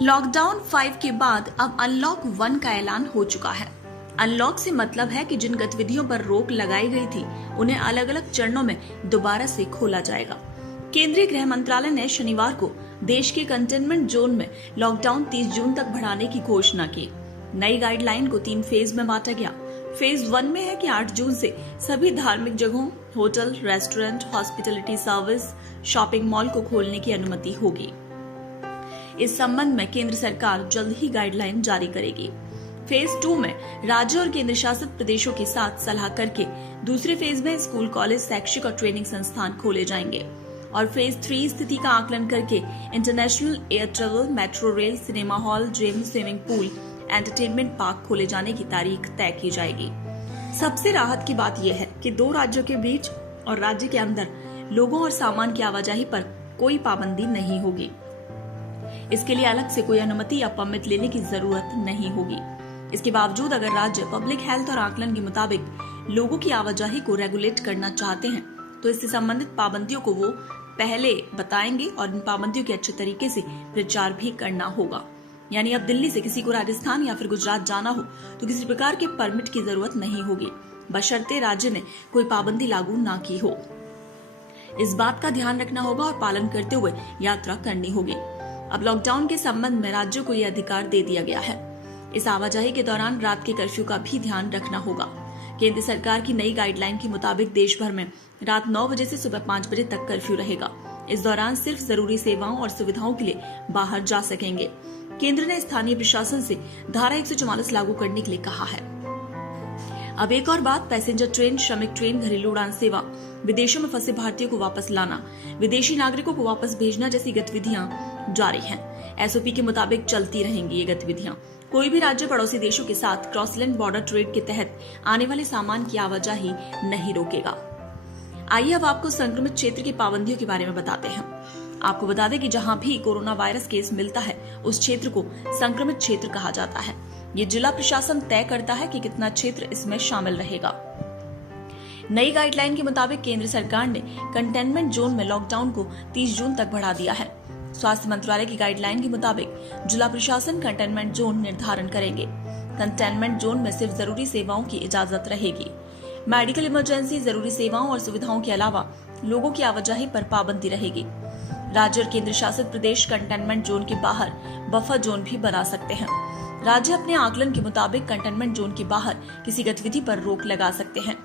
Lockdown 5 के बाद अब अनलॉक 1 का ऐलान हो चुका है। अनलॉक से मतलब है कि जिन गतिविधियों पर रोक लगाई गई थी उन्हें अलग अलग चरणों में दोबारा से खोला जाएगा। केंद्रीय गृह मंत्रालय ने शनिवार को देश के कंटेनमेंट जोन में लॉकडाउन 30 जून तक बढ़ाने की घोषणा की। नई गाइडलाइन को 3 फेज में बांटा गया। फेज 1 में है कि 8 जून से सभी धार्मिक जगहों, hotel, restaurant, hospitality service, shopping mall को खोलने की अनुमति होगी। इस संबंध में केंद्र सरकार जल्द ही गाइडलाइन जारी करेगी। फेज 2 में राज्य और केंद्र शासित प्रदेशों के साथ सलाह करके दूसरे फेज में स्कूल, कॉलेज, शैक्षिक और ट्रेनिंग संस्थान खोले जाएंगे और फेज 3 स्थिति का आकलन करके international air travel, metro rail, cinema hall, gym, swimming pool, entertainment park खोले जाने की तारीख तय की जाएगी। सबसे राहत की बात यह है कि 2 राज्यों के बीच और राज्य के अंदर लोगों और सामान की आवाजाही पर कोई पाबंदी नहीं होगी। इसके लिए अलग से कोई अनुमति या परमिट लेने की जरूरत नहीं होगी। इसके बावजूद अगर राज्य पब्लिक हेल्थ और आकलन के मुताबिक लोगों की आवाजाही को रेगुलेट करना चाहते हैं तो इससे संबंधित पाबंदियों को वो पहले बताएंगे और इन पाबंदियों के अच्छे तरीके से प्रचार भी करना होगा। यानी अब दिल्ली से किसी को राजस्थान या फिर गुजरात जाना हो तो किसी प्रकार के परमिट की जरूरत नहीं होगी, बशर्ते राज्य ने कोई पाबंदी लागू ना की हो। इस बात का ध्यान रखना होगा और पालन करते हुए यात्रा करनी होगी। अब लॉकडाउन के संबंध में राज्यों को यह अधिकार दे दिया गया है। इस आवाजाही के दौरान रात के कर्फ्यू का भी ध्यान रखना होगा। केंद्र सरकार की नई गाइडलाइन के मुताबिक देश भर में रात 9 बजे से सुबह 5 बजे तक कर्फ्यू रहेगा। इस दौरान सिर्फ जरूरी सेवाओं और सुविधाओं के लिए बाहर जा सकेंगे। केंद्र ने स्थानीय प्रशासन से धारा 144 लागू करने के लिए कहा है। अब एक और बात, पैसेंजर ट्रेन, श्रमिक ट्रेन, घरेलू उड़ान सेवा, विदेशों में फंसे भारतीयों को वापस लाना, विदेशी नागरिकों को वापस भेजना जैसी गतिविधियां जारी हैं। एसओपी के मुताबिक चलती रहेंगी ये गतिविधियां। कोई भी राज्य पड़ोसी देशों के साथ क्रॉसलैंड बॉर्डर ट्रेड के तहत आने वाले सामान की आवाजाही नहीं रोकेगा। आइए अब आपको संक्रमित क्षेत्र की पाबंदियों के बारे में बताते हैं। आपको बता दें कि जहां भी कोरोना वायरस केस मिलता है उस क्षेत्र को संक्रमित क्षेत्र कहा जाता है। ये जिला प्रशासन तय करता है कि कितना क्षेत्र इसमें शामिल रहेगा। नई गाइडलाइन के मुताबिक केंद्र सरकार ने कंटेनमेंट जोन में लॉकडाउन को 30 जून तक बढ़ा दिया है। स्वास्थ्य मंत्रालय की गाइडलाइन के मुताबिक जिला प्रशासन कंटेनमेंट जोन निर्धारण करेंगे। कंटेनमेंट जोन में सिर्फ जरूरी सेवाओं की इजाजत रहेगी। मेडिकल इमरजेंसी, जरूरी सेवाओं और सुविधाओं के अलावा लोगों की आवाजाही पर पाबंदी रहेगी। राज्य और केंद्र शासित प्रदेश कंटेनमेंट जोन के बाहर बफर जोन भी बना सकते हैं। राज्य अपने आकलन के मुताबिक कंटेनमेंट जोन के बाहर किसी गतिविधि पर रोक लगा सकते हैं।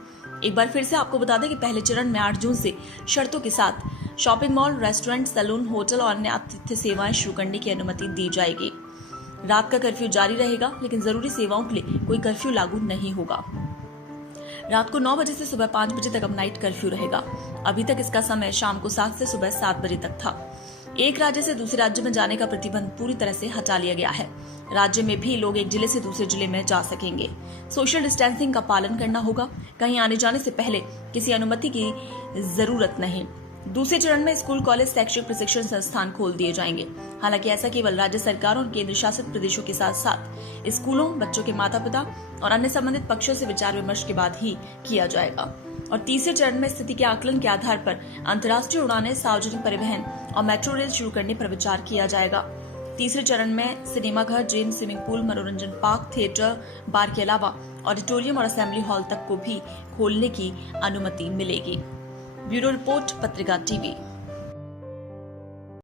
एक बार फिर से आपको बता दें कि पहले चरण में 8 जून से शर्तों के साथ shopping mall, restaurant, salon, hotel और अन्य आतिथ्य सेवाएं शुरू करने की अनुमति दी जाएगी। रात का कर्फ्यू जारी रहेगा, लेकिन जरूरी सेवाओं के लिए कोई कर्फ्यू लागू नहीं होगा। रात को 9 बजे से सुबह 5 बजे तक अब नाइट कर्फ्यू रहेगा। अभी तक इसका समय शाम को 7 से सुबह 7 बजे तक था। एक राज्य से दूसरे राज्य में जाने का प्रतिबंध पूरी तरह से हटा लिया गया है। राज्य में भी लोग एक जिले से दूसरे जिले में जा सकेंगे। सोशल डिस्टेंसिंग का पालन करना होगा। कहीं आने जाने से पहले किसी अनुमति की जरूरत नहीं। दूसरे चरण में स्कूल, कॉलेज, शैक्षिक प्रशिक्षण संस्थान खोल दिए जाएंगे। हालांकि ऐसा केवल राज्य सरकारों और केंद्र शासित प्रदेशों के साथ साथ स्कूलों, बच्चों के माता पिता और अन्य संबंधित पक्षों से विचार विमर्श के बाद ही किया जाएगा। और तीसरे चरण में स्थिति के आकलन के आधार पर अंतर्राष्ट्रीय उड़ानें, सार्वजनिक परिवहन और मेट्रो रेल शुरू करने पर विचार किया जाएगा। तीसरे चरण में सिनेमाघर, जिम, स्विमिंग पूल, मनोरंजन पार्क, थिएटर, बार के अलावा ऑडिटोरियम और असेंबली हॉल तक को भी खोलने की अनुमति मिलेगी। ब्यूरो रिपोर्ट, पत्रिका टीवी।